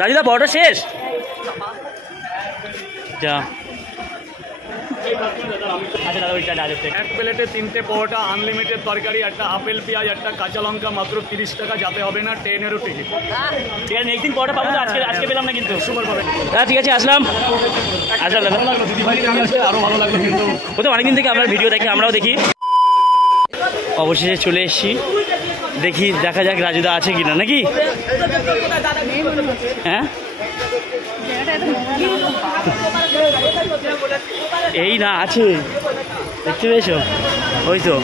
রাজুদা বড়টা শেষ যা। এক প্লেটে 3টে পরোটা, আনলিমিটেড তরকারি, একটা আপেল পেঁয়াজ, একটা কাঁচা লঙ্কা, মাত্র 30 টাকা। যাতে হবে না 10-এরও টিকিট। ঠিক আছে, একদিন পরোটা পাবো তো, আজকে পেলাম না কিন্তু। সুপার পাবেন। ঠিক আছে, আসলাম দাদা। দিদিভাই আরো ভালো লাগলো কিন্তু। ও তো অনেকদিন থেকে আপনার ভিডিও দেখি, আমরাও দেখি। অবশেষে চলে এসেছি, দেখা যাক রাজুদা আছে কিনা, নাকি? হ্যাঁ, এই না আছে, দেখতে পেয়েছো? ওই তো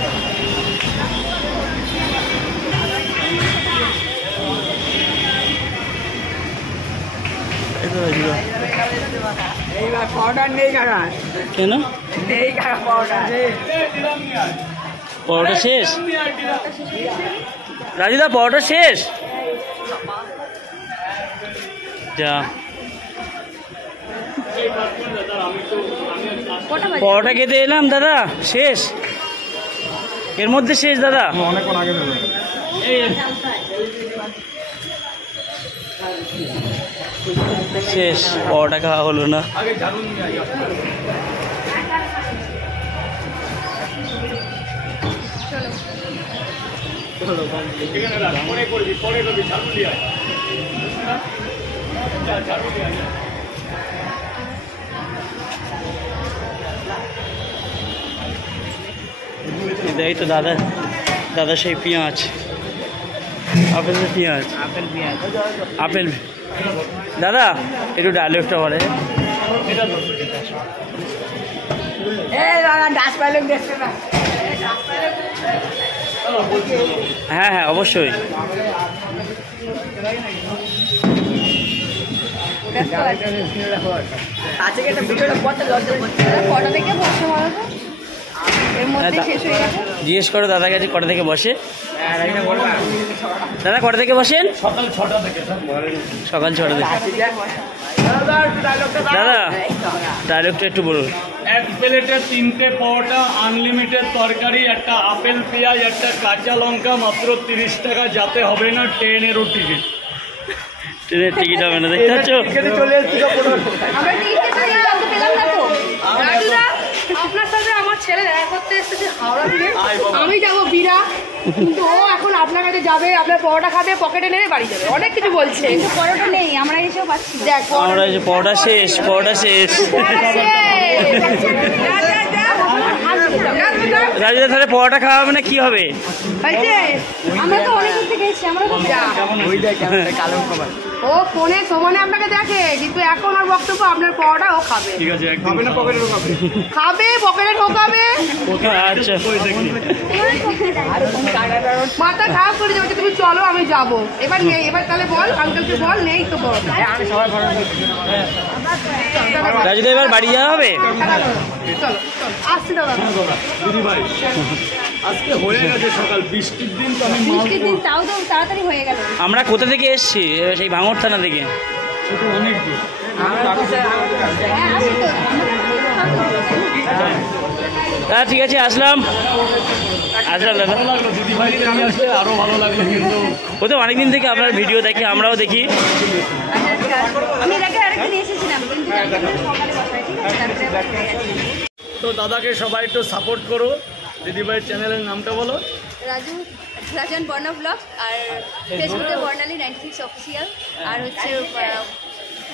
কেন পরোটা শেষ? রাজুদা পরোটা শেষ যা। পরোটা খেতে এলাম দাদা, শেষ এর মধ্যে শেষ দাদা। অনেকক্ষণ আগে শেষ, পরোটা খাওয়া হলো না। এই তো দাদা সেই পেঁয়াজ, আপেলের পেঁয়াজ, আপেল। দাদা একটু ডায়লগটা বলে। হ্যাঁ হ্যাঁ অবশ্যই। জিজ্ঞেস করো দাদা কাছে কটা থেকে বসে। দাদা কটা থেকে বসেন? সকাল 6টা থেকে। সকাল 6টা থেকে। দাদা ডায়লগটা একটু বলুন। এক প্লেটে 3টে পরোটা, আনলিমিটেড তরকারি, একটা আপেল পেঁয়াজ, একটা কাঁচা লঙ্কা, মাত্র 30 টাকা। যাতে হবে না 10-এরও টিকিট। ট্রেনের টিকিট হবে না, দেখতে পাচ্ছ? আপনার সাথে আমার ছেলে দেখা করতে এসেছে হাওড়া থেকে, আমি যাবো বিরা, কিন্তু ও এখন আপনার কাছে যাবে, আপনার পরোটা খাবে, পকেটে নেবে বাড়ি যাবে, অনেক কিছু বলছে। কিন্তু পরোটা নেই, আমরা এসেও পাচ্ছি। দেখ আমরা পরোটা শেষ, পরোটা শেষ। রাজুদা তাহলে পরোটা খাওয়া হবে না কি হবে? আমরা তো অনেক দূর থেকে এসেছি, আমরা ও ফোনে সমানে আপনাকে দেখে, কিন্তু এখন আর বক্তব্য আপনার পরোটা ও খাবে। ঠিক আছে, খাবে না পকেটে ঢোকাবে? খাবে, পকেটে ঢোকাবে। আচ্ছা মাথা খারাপ করে যাবে, তুমি চলো আমি যাবো। এবার নেই, এবার তাহলে বল আঙ্কেলকে বল নেই তো বল। রাজুদা এবার বাড়ি যাওয়া হবে? চলো আসছি দাদা। দিদিভাই আজকে হয়ে গেছে সকাল, বৃষ্টির দিন তো, আমি বৃষ্টির দিন তাও তো তাড়াতাড়ি হয়ে গেল। আমরা কোথা থেকে এসেছি? সেই ভাঙড় থানা থেকে। অনেক দূর। ঠিক আছে, আসলাম দাদা। ভালো লাগলো দিদিভাই আসলে, আরো ভালো লাগলো কিন্তু। ও তো অনেকদিন থেকে আপনার ভিডিও দেখি, আমরাও দেখি। আমি এর আগে আরেকদিন এসেছিলাম, কিন্তু তো দাদাকে সবাই একটু সাপোর্ট করো। দিদিভাইয়ের চ্যানেলের নামটা বলো। রাজন বর্ণা ব্লগ, আর ফেসবুকে বর্ণালী 96 অফিসিয়াল, আর হচ্ছে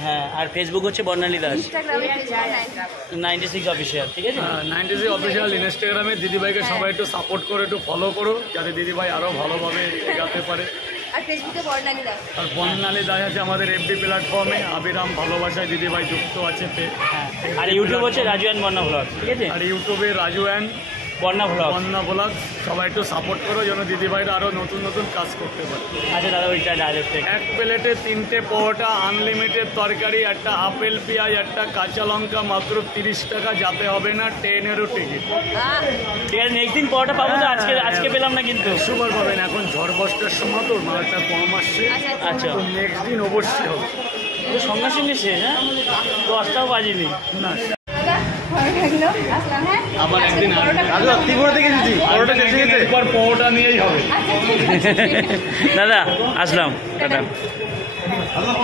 হ্যাঁ, আর ফেসবুক হচ্ছে বর্ণালী দাস, ইনস্টাগ্রামে 96 অফিসিয়াল। ঠিক আছে, 96 অফিসিয়াল ইনস্টাগ্রামে। দিদিভাইকে সবাই একটু সাপোর্ট করো, একটু ফলো করো, যাতে দিদিভাই আরও ভালোভাবে এগাতে পারে। আর ফেসবুকে বর্ণালী দাস। আর বর্ণালী দাস আছে আমাদের এফবি প্ল্যাটফর্মে। আবিরাম ভালোবাসায় দিদিভাই যুক্ত আছে। হ্যাঁ, আর ইউটিউব হচ্ছে রাজু অ্যান্ড বর্ণা ব্লগ। ঠিক আছে, আর ইউটিউবে রাজু অ্যান্ড বর্ণা ব্লগ। সবাই একটু সাপোর্ট করো, যেন দিদিভাইরা আরও নতুন নতুন কাজ করতে পারে। আচ্ছা দাদা, ওইটা ডাইরেক্ট। এক প্লেটে 3টে পরোটা, আনলিমিটেড তরকারি, একটা আপেল পেঁয়াজ, একটা কাঁচা লঙ্কা, মাত্র 30 টাকা। যাতে হবে না 10-এরও টিকিট। ঠিক আছে, নেক্সট দিন পরোটা পাবো তো, আজকে পেলাম না কিন্তু। সুপার পাবেন। এখন ঝড় বর্ষার সময় তো মালটা কম আসছে। আচ্ছা, তো নেক্সট দিন অবশ্যই হবে। সঙ্গে সঙ্গে শেষ। হ্যাঁ, 10টাও বাজিনি না, আবার একদিন পরোটা নিয়েই হবে। দাদা আসলাম, টাটা। আল্লাহ